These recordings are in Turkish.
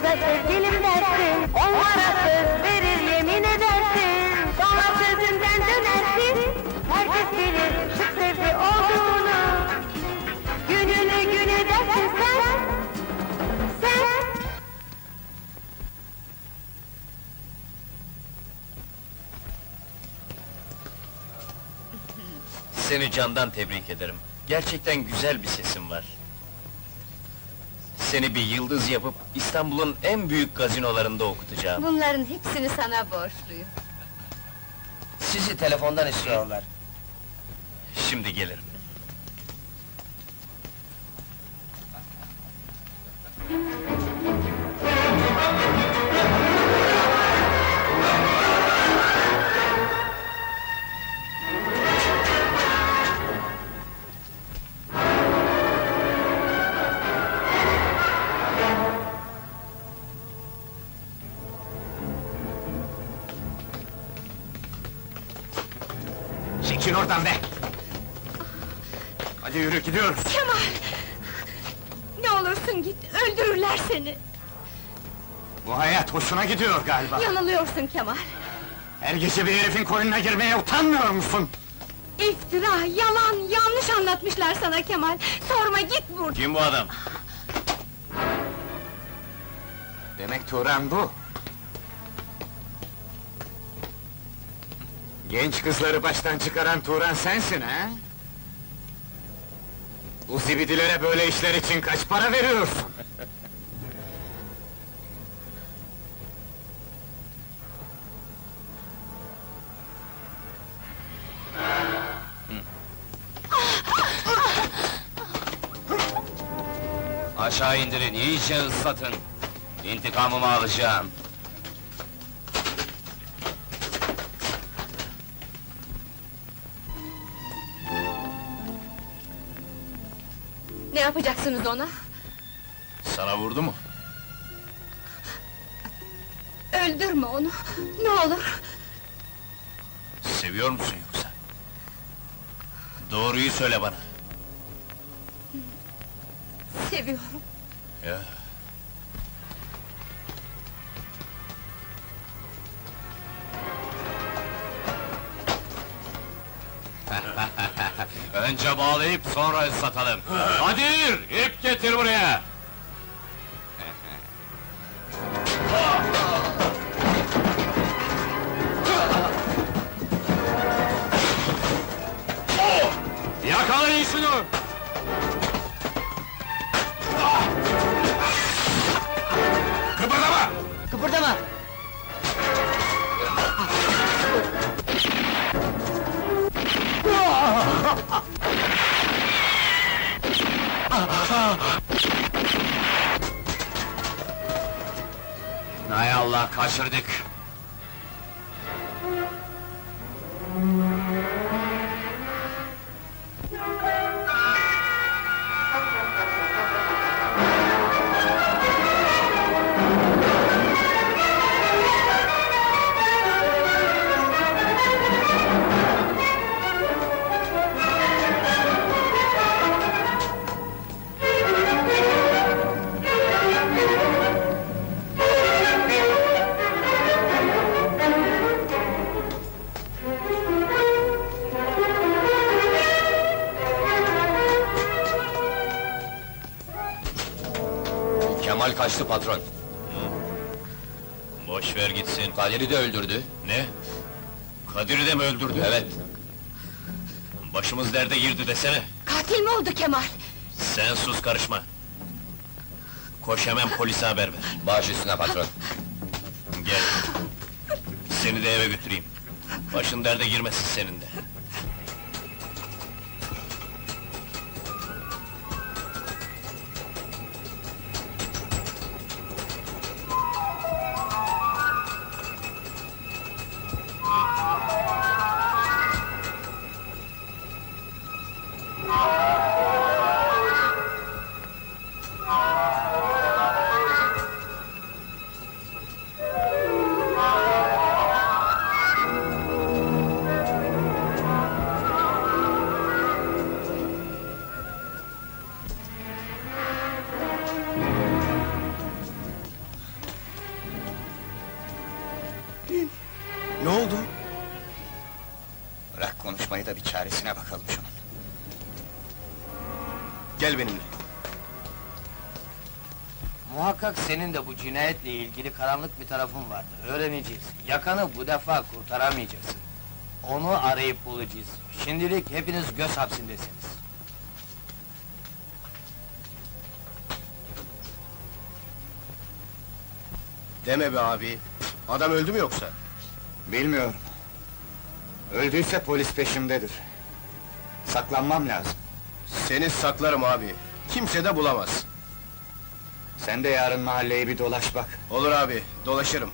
kıza sevgilim dersin Onlara söz verir yemin edersin Sonra sözünden dönersin Herkes bilir şıp sevdi olduğunu Gününü gün edersin sen Sen Seni candan tebrik ederim. Gerçekten güzel bir sesin var. Seni bir yıldız yapıp İstanbul'un en büyük gazinolarında okutacağım. Bunların hepsini sana borçluyum. Sizi telefondan istiyorlar. Şimdi gelirim. Çekil oradan be! Hadi yürü gidiyoruz. Kemal! Ne olursun git, öldürürler seni! Bu hayat hoşuna gidiyor galiba. Yanılıyorsun Kemal! Her gece bir herifin koynuna girmeye utanmıyor musun? İftira, yalan, yanlış anlatmışlar sana Kemal! Sorma git buradan! Kim bu adam? Demek Turan bu. Genç kızları baştan çıkaran Turan sensin ha? Bu zibidilere böyle işler için kaç para veriyorsun? Aşağı indirin, iyice ıslatın. İntikamımı alacağım. Ne yapacaksınız ona? Sana vurdu mu? Öldürme onu, ne olur! Seviyor musun yoksa? Doğruyu söyle bana. Seviyorum! Ya. Önce bağlayıp sonra ıslatalım. Hadi, ip getir buraya! Hay Allah, kaçırdık! Kaçtı patron. Boş ver gitsin. Kadir'i de öldürdü. Ne? Kadir'i de mi öldürdü? Evet. Başımız derde girdi desene. Katil mi oldu Kemal? Sen sus karışma. Koş hemen polise haber ver. Baş üstüne patron. Gel. Seni de eve götüreyim. Başın derde girmesin senin de. Da bir çaresine bakalım şunun. Gel benimle. Muhakkak senin de bu cinayetle ilgili karanlık bir tarafın vardır. Öğreneceğiz. Yakanı bu defa kurtaramayacaksın. Onu arayıp bulacağız. Şimdilik hepiniz göz hapsindesiniz. Deme be abi. Adam öldü mü yoksa? Bilmiyorum. Öldüyse polis peşimdedir. Saklanmam lazım. Seni saklarım abi. Kimse de bulamaz. Sen de yarın mahalleyi bir dolaş bak. Olur abi, dolaşırım.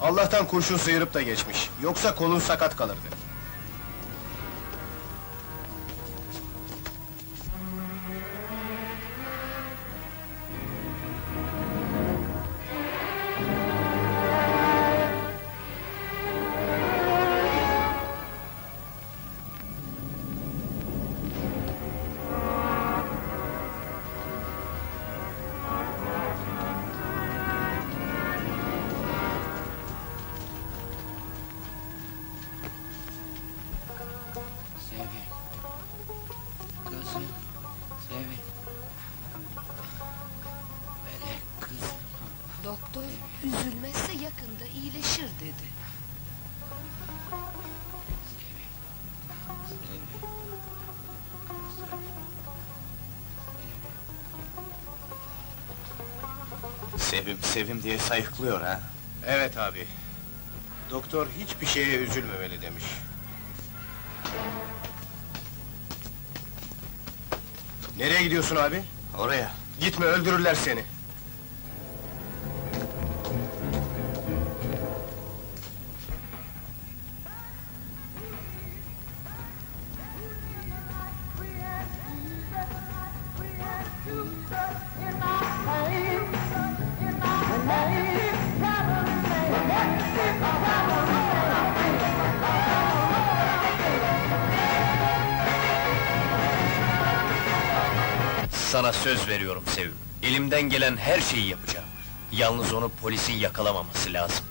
Allah'tan kurşun sıyırıp da geçmiş. Yoksa kolun sakat kalırdı. Sevim, sevim diye sayıklıyor ha. Evet abi. Doktor hiçbir şeye üzülmemeli demiş. Nereye gidiyorsun abi? Oraya. Gitme, öldürürler seni. Sana söz veriyorum Sevim. Elimden gelen her şeyi yapacağım. Yalnız onu polisin yakalamaması lazım.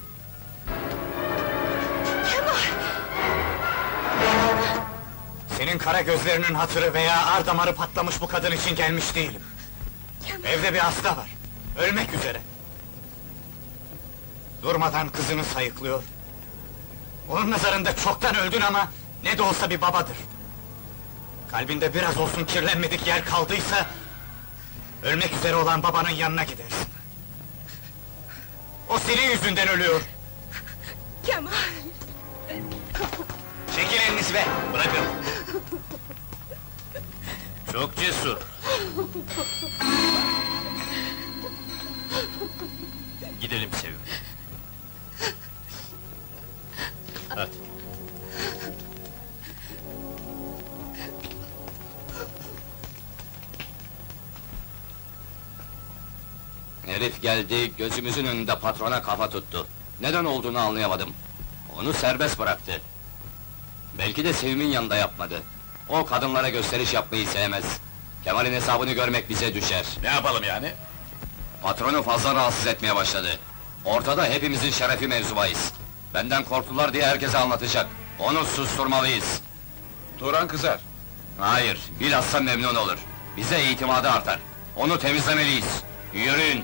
Senin kara gözlerinin hatırı veya ar damarı patlamış bu kadın için gelmiş değilim. Evde bir hasta var. Ölmek üzere. Durmadan kızını sayıklıyor. Onun nazarında çoktan öldün ama ne de olsa bir babadır. Kalbinde biraz olsun kirlenmedik yer kaldıysa ölmek üzere olan babanın yanına gidersin. O senin yüzünden ölüyor. Kemal! Çekil elinizi be. Bırakın. Çok cesur. Herif geldi, gözümüzün önünde patrona kafa tuttu. Neden olduğunu anlayamadım. Onu serbest bıraktı. Belki de Sevim'in yanında yapmadı. O kadınlara gösteriş yapmayı sevmez. Kemal'in hesabını görmek bize düşer. Ne yapalım yani? Patronu fazla rahatsız etmeye başladı. Ortada hepimizin şerefi mevzubayız. Benden korktular diye herkese anlatacak. Onu susturmalıyız. Turan kızar. Hayır, bilhassa memnun olur. Bize itimadı artar. Onu temizlemeliyiz. Yürüyün.